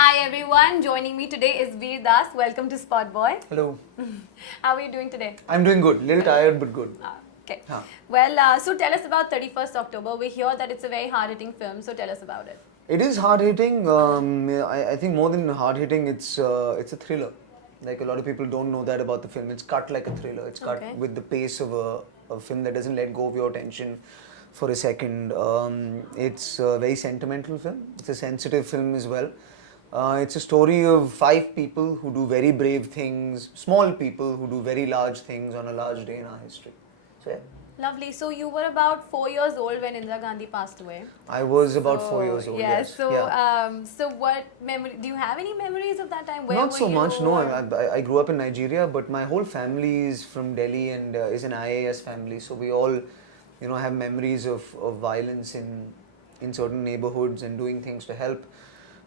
Hi everyone, joining me today is Virs. Welcome to SpotboyE. Hello. How are you doing today? I'm doing good. Little tired, but good. Okay. Huh. Well, so tell us about 31st October. We hear that it's a very hard-hitting film, so tell us about it. It is hard-hitting. I think more than hard-hitting, it's a thriller. Like a lot of people don't know that about the film. It's cut like a thriller. It's cut with the pace of a film that doesn't let go of your attention for a second. It's a very sentimental film. It's a sensitive film as well. It's a story of 5 people who do very brave things, small people who do very large things on a large day in our history. So yeah. Lovely. So you were about 4 years old when Indira Gandhi passed away. I was about 4 years old. Yes. Yes. So what memory? Do you have any memories of that time? Where Not were so you much. No, or- I grew up in Nigeria, but my whole family is from Delhi and is an IAS family. So we all, have memories of violence in certain neighborhoods and doing things to help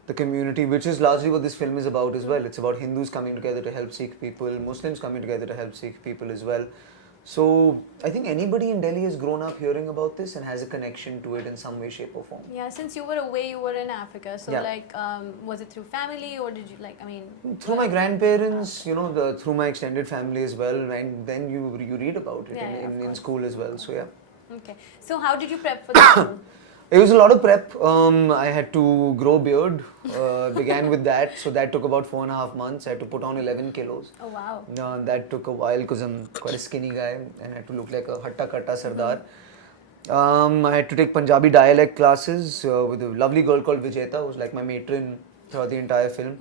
the community, which is largely what this film is about as well. It's about Hindus coming together to help Sikh people, Muslims coming together to help Sikh people as well. So I think anybody in Delhi has grown up hearing about this and has a connection to it in some way, shape or form. Yeah, since you were away, you were in Africa. So was it through family or did you Through my grandparents, through my extended family as well, and then you read about it in school as well. So yeah. Okay. So how did you prep for this film? It was a lot of prep. I had to grow beard. Began with that, so that took about 4.5 months. I had to put on 11 kilos. Oh wow! That took a while because I'm quite a skinny guy and I had to look like a hatta katta sardar. I had to take Punjabi dialect classes with a lovely girl called Vijeta, who was like my matron throughout the entire film.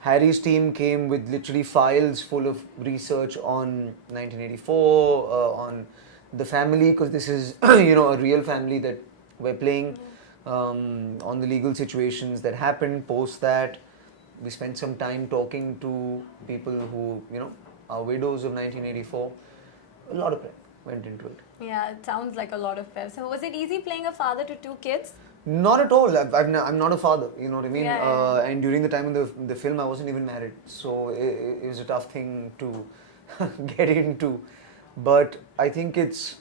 Harry's team came with literally files full of research on 1984, on the family, because this is a real family that we're playing, on the legal situations that happened post that. We spent some time talking to people who, are widows of 1984. A lot of prep went into it. Yeah, it sounds like a lot of prep. So was it easy playing a father to 2 kids? Not at all. I'm not a father, you know what I mean? Yeah. And during the time in the film, I wasn't even married. So it was a tough thing to get into. But I think it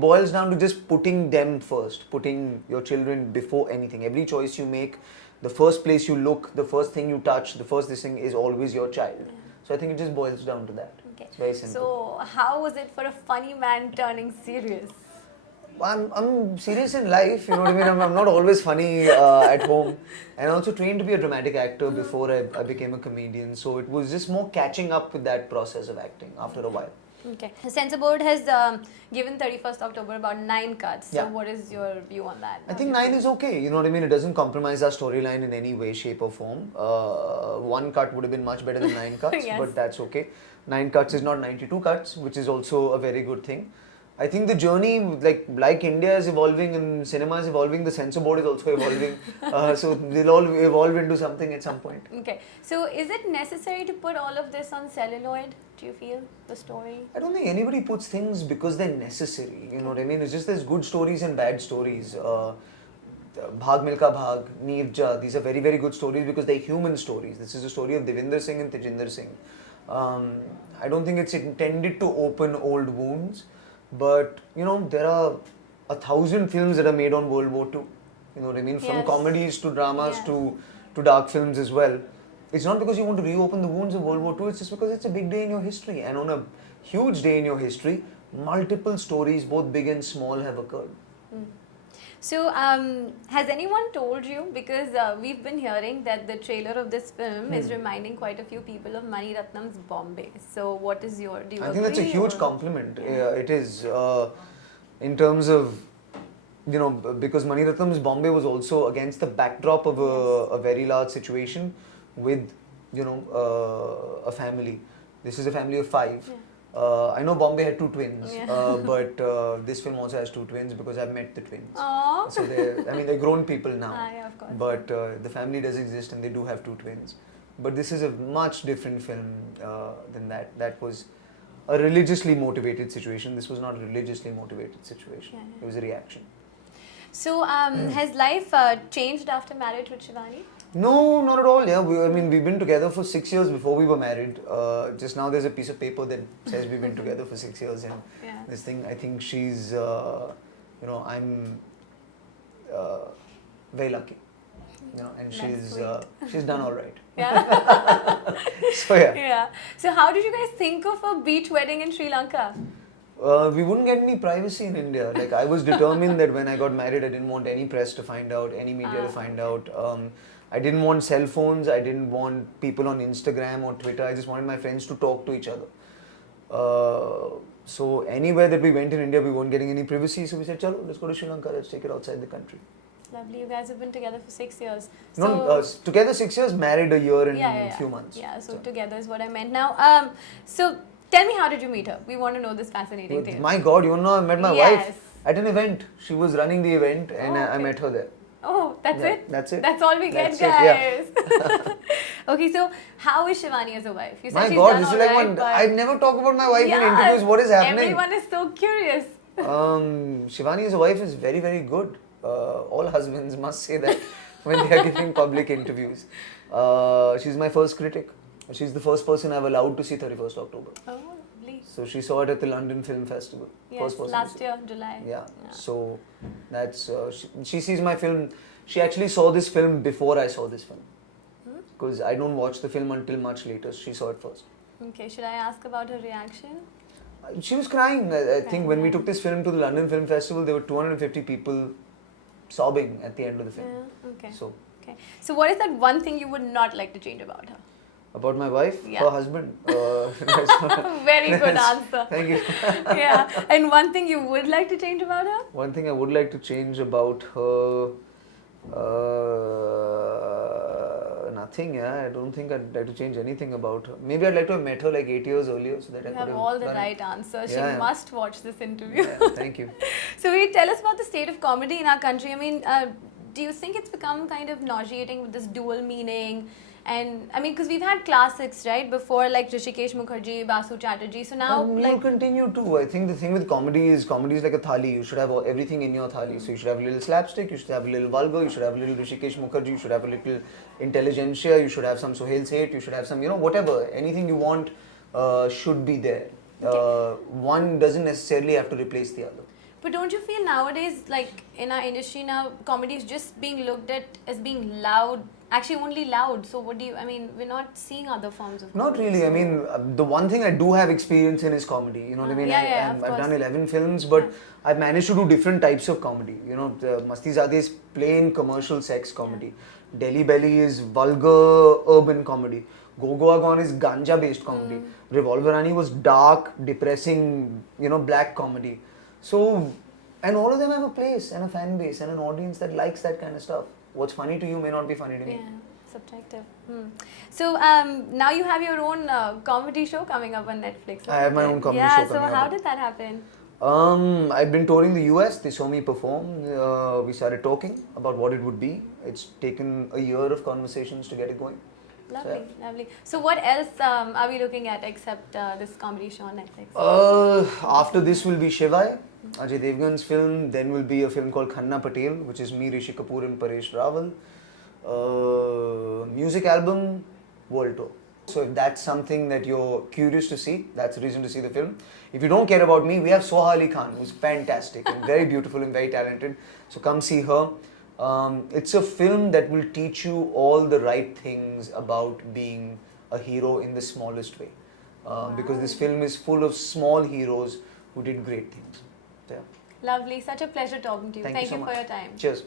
boils down to just putting them first, putting your children before anything. Every choice you make, the first place you look, the first thing you touch, the first thing is always your child. Yeah. So I think it just boils down to that. Okay. It's very simple. So how was it for a funny man turning serious? I'm serious in life, you know what I mean? I'm not always funny at home. And I also trained to be a dramatic actor before I became a comedian. So it was just more catching up with that process of acting after a while. Okay. The Censor board has given 31st October about 9 cuts. So what is your view on that? I think 9 is okay. You know what I mean? It doesn't compromise our storyline in any way, shape or form. 1 cut would have been much better than 9 cuts, Yes. but that's okay. 9 cuts is not 92 cuts, which is also a very good thing. I think the journey, like India is evolving and cinema is evolving, the censor board is also evolving. So they'll all evolve into something at some point. Okay. So is it necessary to put all of this on celluloid, do you feel, the story? I don't think anybody puts things because they're necessary. You know what I mean? It's just there's good stories and bad stories. Bhag Milka Bhag, Neerja, these are very, very good stories because they're human stories. This is the story of Devinder Singh and Tejinder Singh. I don't think it's intended to open old wounds. But, there are 1,000 films that are made on World War II. You know what I mean? From comedies to dramas to dark films as well. It's not because you want to reopen the wounds of World War II, it's just because it's a big day in your history. And on a huge day in your history, multiple stories, both big and small, have occurred. So, has anyone told you, because we've been hearing that the trailer of this film is reminding quite a few people of Mani Ratnam's Bombay. So, what is do you agree? I think that's a huge compliment. It is, in terms of, because Mani Ratnam's Bombay was also against the backdrop of a very large situation with, a family. This is a family of 5. Yeah. I know Bombay had 2 twins, but this film also has 2 twins because I've met the twins. Aww. So they're grown people now. Yeah, of course. But the family does exist and they do have 2 twins. But this is a much different film than that. That was a religiously motivated situation. This was not a religiously motivated situation. Yeah. It was a reaction. So, has life changed after marriage with Shivani? No, not at all. Yeah, we've been together for 6 years before we were married. Just now there's a piece of paper that says we've been together for 6 years, and this thing, I think she's, I'm very lucky. and That's she's done all right. Yeah. So yeah. Yeah. So how did you guys think of a beach wedding in Sri Lanka? We wouldn't get any privacy in India. Like, I was determined that when I got married, I didn't want any press to find out, any media to find out. I didn't want cell phones. I didn't want people on Instagram or Twitter. I just wanted my friends to talk to each other. So anywhere that we went in India, we weren't getting any privacy. So we said, chalo, let's go to Sri Lanka. Let's take it outside the country. Lovely. You guys have been together for 6 years. No, together 6 years, married a year and Yeah. a few months. Yeah, so together is what I meant. Now, so tell me, how did you meet her? We want to know this fascinating tale. My God, you know, I met my Yes. wife at an event. She was running the event and Oh, I okay. met her there. Oh, that's Yeah, it? that's it. That's all we get, That's it, guys. Okay, so how is Shivani as a wife? You said My she's God, done this is all like right, one. but I never talk about my wife in Yeah, interviews. What is happening? Everyone is so curious. Shivani as a wife is very, very good. All husbands must say that when they are giving public interviews. She's my first critic. She's the first person I've allowed to see 31st October. Oh, lovely. So she saw it at the London Film Festival. Yes, First person to last see. year, July. Yeah. So that's she sees my film. She actually saw this film before I saw this film. Because I don't watch the film until much later. She saw it first. Okay, should I ask about her reaction? She was crying. I think when we yeah. took this film to the London Film Festival, there were 250 people sobbing at the end of the film. Yeah, okay. So Okay. So what is that one thing you would not like to change about her? about my wife, Yeah. her husband. Very good answer. Thank you. Yeah. And one thing you would like to change about her? One thing I would like to change about her, nothing. Yeah, I don't think I'd like to change anything about her. Maybe I'd like to have met her like 8 years earlier, so that I You could have have all the done it. right answers. Yeah, She yeah. must watch this interview. Yeah, thank you. So, wait, tell us about the state of comedy in our country. I mean, do you think it's become kind of nauseating with this dual meaning? And I mean, because we've had classics, right? Before, like Rishikesh Mukherjee, Basu Chatterjee. So now, And like, you'll continue to. I think the thing with comedy is like a thali. You should have everything in your thali. So you should have a little slapstick, you should have a little vulgar, you should have a little Rishikesh Mukherjee, you should have a little intelligentsia, you should have some Sohail Seth, you should have some, whatever. Anything you want should be there. One doesn't necessarily have to replace the other. but don't you feel nowadays, like in our industry now, comedy is just being looked at as being loud, actually only loud. So what do you, I mean, we're not seeing other forms of comedy. Not really. I mean, the one thing I do have experience in is comedy. You know what I mean? Yeah, of I've done course. 11 films, but I've managed to do different types of comedy. The Masti Zade is plain commercial sex comedy. Delhi Belly is vulgar urban comedy. Go Goa Gone is ganja-based comedy. Revolverani was dark, depressing, black comedy. So, and all of them have a place and a fan base and an audience that likes that kind of stuff. What's funny to you may not be funny to me. Yeah, subjective. So now you have your own comedy show coming up on Netflix. I have my own comedy show Yeah, so coming how up. did that happen? I've been touring the US. They saw me perform. We started talking about what it would be. It's taken a year of conversations to get it going. Lovely, lovely. So what else are we looking at except this comedy show on Netflix? After this will be Shivai, Ajay Devgan's film. Then will be a film called Khanna Patel, which is me, Rishi Kapoor and Paresh Rawal. Music album, World Tour. So if that's something that you're curious to see, that's a reason to see the film. If you don't care about me, we have Soha Ali Khan, who's fantastic and very beautiful and very talented. So come see her. It's a film that will teach you all the right things about being a hero in the smallest way. Because this film is full of small heroes who did great things. So, yeah. Lovely, such a pleasure talking to you. Thank you so for much. your time. Cheers.